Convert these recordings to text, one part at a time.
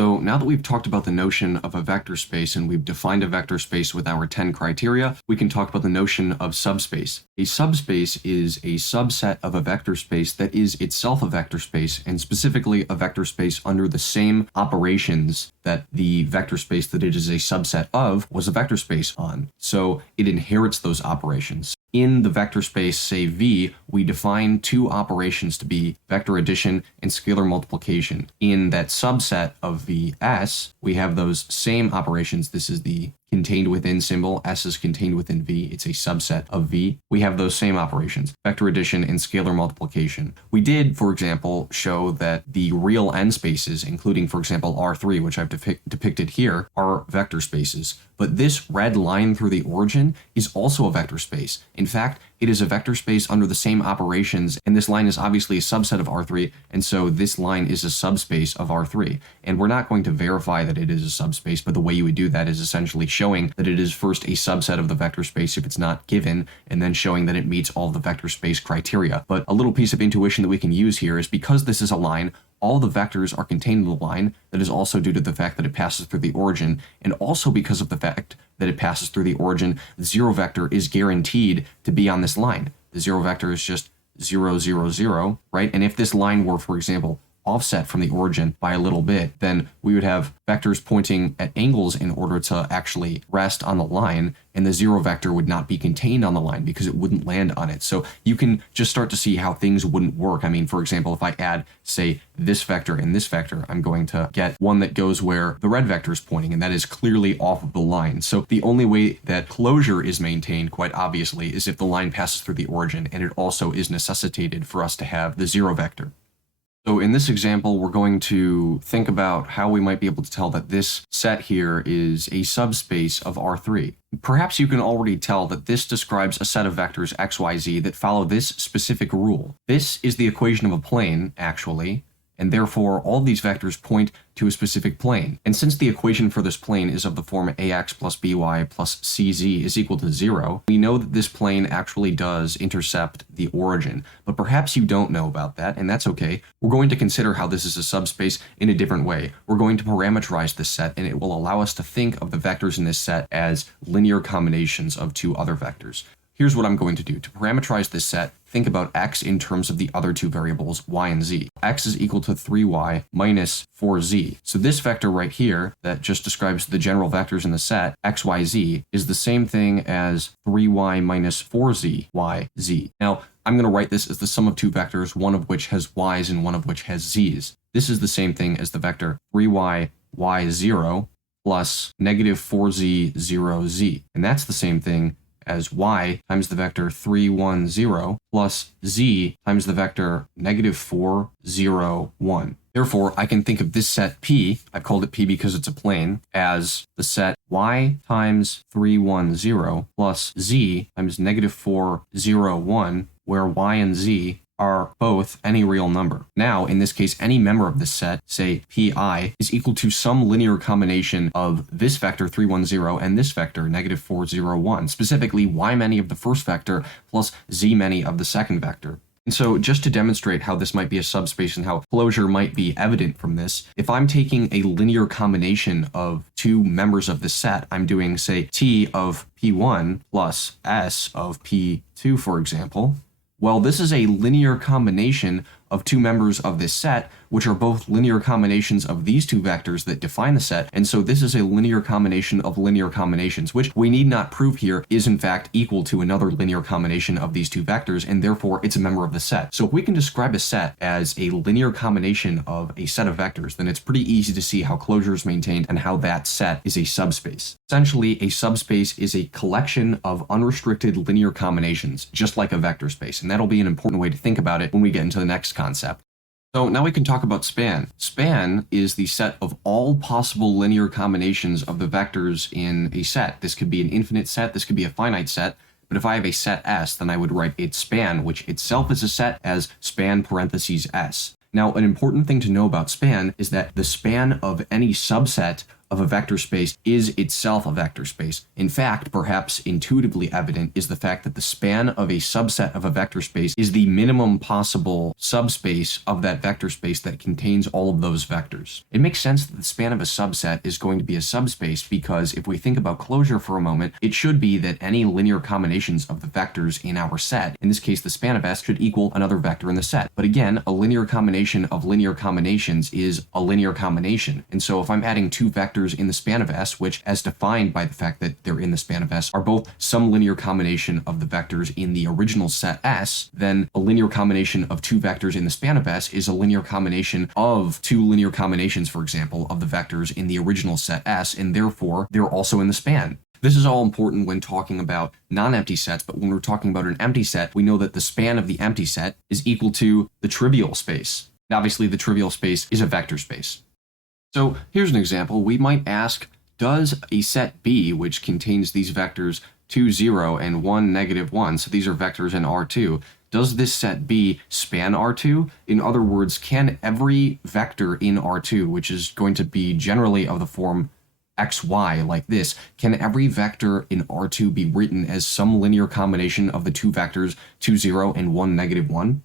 So now that we've talked about the notion of a vector space and we've defined a vector space with our 10 criteria, we can talk about the notion of subspace. A subspace is a subset of a vector space that is itself a vector space, and specifically a vector space under the same operations that the vector space that it is a subset of was a vector space on. So it inherits those operations. In the vector space, say V, we define two operations to be vector addition and scalar multiplication. In that subset of Vs, we have those same operations. This is the contained within symbol. S is contained within V. It's a subset of V. We have those same operations, vector addition and scalar multiplication. We did, for example, show that the real n spaces, including, for example, R3, which I've depicted here, are vector spaces. But this red line through the origin is also a vector space. In fact, it is a vector space under the same operations, and this line is obviously a subset of R3, and so this line is a subspace of R3. And we're not going to verify that it is a subspace, but the way you would do that is essentially showing that it is first a subset of the vector space if it's not given, and then showing that it meets all the vector space criteria. But a little piece of intuition that we can use here is because this is a line, all the vectors are contained in the line. That is also due to the fact that it passes through the origin, and also because of the fact that it passes through the origin, the zero vector is guaranteed to be on this line. The zero vector is just 0, 0, 0, right? And if this line were, for example, offset from the origin by a little bit, then we would have vectors pointing at angles in order to actually rest on the line, and the zero vector would not be contained on the line because it wouldn't land on it. So you can just start to see how things wouldn't work. I mean, for example, if I add, say, this vector and this vector, I'm going to get one that goes where the red vector is pointing, and that is clearly off of the line. So the only way that closure is maintained, quite obviously, is if the line passes through the origin, and it also is necessitated for us to have the zero vector. So in this example, we're going to think about how we might be able to tell that this set here is a subspace of R3. Perhaps you can already tell that this describes a set of vectors x, y, z that follow this specific rule. This is the equation of a plane, actually, and therefore all these vectors point to a specific plane. And since the equation for this plane is of the form ax plus by plus cz is equal to 0, we know that this plane actually does intercept the origin. But perhaps you don't know about that, and that's okay. We're going to consider how this is a subspace in a different way. We're going to parameterize this set, and it will allow us to think of the vectors in this set as linear combinations of two other vectors. Here's what I'm going to do. To parameterize this set, think about x in terms of the other two variables, y and z. X is equal to 3y minus 4z. So this vector right here that just describes the general vectors in the set, x, y, z, is the same thing as 3y minus 4z, y, z. Now, I'm going to write this as the sum of two vectors, one of which has y's and one of which has z's. This is the same thing as the vector 3y, y, 0 plus negative 4z, 0z. And that's the same thing as y times the vector 3, 1, 0 plus z times the vector negative 4, 0, 1. Therefore, I can think of this set P, I've called it P because it's a plane, as the set y times 3, 1, 0 plus z times negative 4, 0, 1, where y and z are both any real number. Now, in this case, any member of this set, say pi, is equal to some linear combination of this vector 3, 1, 0 and this vector negative 4, 0, 1, specifically y many of the first vector plus z many of the second vector. And so just to demonstrate how this might be a subspace and how closure might be evident from this, if I'm taking a linear combination of two members of this set, I'm doing, say, t of p1 plus s of p2, for example. Well, this is a linear combination of two members of this set, which are both linear combinations of these two vectors that define the set, and so this is a linear combination of linear combinations, which we need not prove here is in fact equal to another linear combination of these two vectors, and therefore it's a member of the set. So if we can describe a set as a linear combination of a set of vectors, then it's pretty easy to see how closure is maintained and how that set is a subspace. Essentially, a subspace is a collection of unrestricted linear combinations, just like a vector space, and that'll be an important way to think about it when we get into the next concept. So now we can talk about span. Span is the set of all possible linear combinations of the vectors in a set. This could be an infinite set, this could be a finite set, but if I have a set S, then I would write its span, which itself is a set, as span parentheses S. Now, an important thing to know about span is that the span of any subset of a vector space is itself a vector space. In fact, perhaps intuitively evident is the fact that the span of a subset of a vector space is the minimum possible subspace of that vector space that contains all of those vectors. It makes sense that the span of a subset is going to be a subspace because if we think about closure for a moment, it should be that any linear combinations of the vectors in our set, in this case the span of S, should equal another vector in the set. But again, a linear combination of linear combinations is a linear combination. And so if I'm adding two vectors in the span of S, which as defined by the fact that they're in the span of S are both some linear combination of the vectors in the original set S, then a linear combination of two vectors in the span of S is a linear combination of two linear combinations, for example, of the vectors in the original set S, and therefore they're also in the span. This is all important when talking about non-empty sets, but when we're talking about an empty set, we know that the span of the empty set is equal to the trivial space. And obviously, the trivial space is a vector space. So here's an example. We might ask, does a set B, which contains these vectors 2, 0, and 1, -1, so these are vectors in R2, does this set B span R2? In other words, can every vector in R2, which is going to be generally of the form xy like this, can every vector in R2 be written as some linear combination of the two vectors 2, 0, and 1, -1?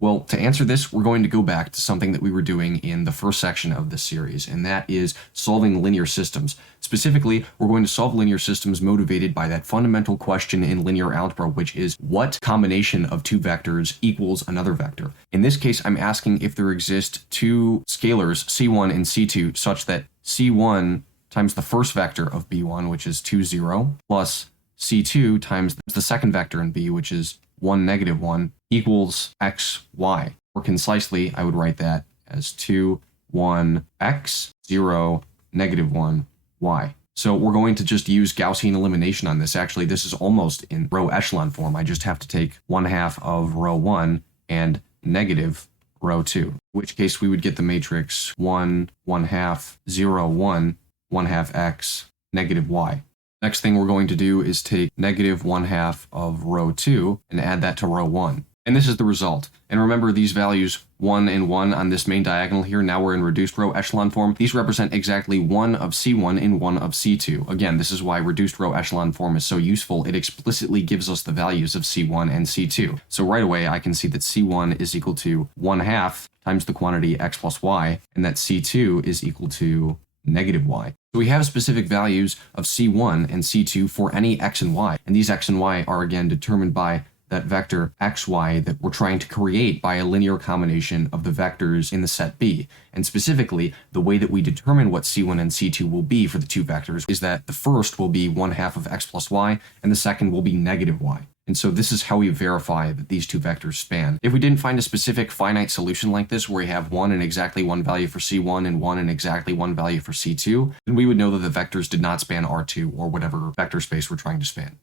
Well, to answer this, we're going to go back to something that we were doing in the first section of this series, and that is solving linear systems. Specifically, we're going to solve linear systems motivated by that fundamental question in linear algebra, which is what combination of two vectors equals another vector? In this case, I'm asking if there exist two scalars, C1 and C2, such that C1 times the first vector of B1, which is 2, 0, plus C2 times the second vector in B, which is 1, -1, equals xy. Or concisely, I would write that as 2, 1, x, 0, -1, y. So we're going to just use Gaussian elimination on this. Actually, this is almost in row echelon form. I just have to take 1/2 of row 1 and negative row 2, in which case we would get the matrix 1, 1/2, 0, 1, 1/2 x, -y. Next thing we're going to do is take -1/2 of row 2 and add that to row 1. And this is the result. And remember these values 1 and 1 on this main diagonal here, now we're in reduced row echelon form. These represent exactly 1 of C1 and 1 of C2. Again, this is why reduced row echelon form is so useful. It explicitly gives us the values of C1 and C2. So right away I can see that C1 is equal to 1/2 times the quantity x plus y, and that C2 is equal to -y. So we have specific values of C1 and C2 for any x and y, and these x and y are again determined by that vector xy that we're trying to create by a linear combination of the vectors in the set B. And specifically, the way that we determine what C1 and C2 will be for the two vectors is that the first will be 1/2 of x plus y, and the second will be -y. And so this is how we verify that these two vectors span. If we didn't find a specific finite solution like this, where we have 1 and exactly 1 value for C1 and 1 and exactly 1 value for C2, then we would know that the vectors did not span R2 or whatever vector space we're trying to span.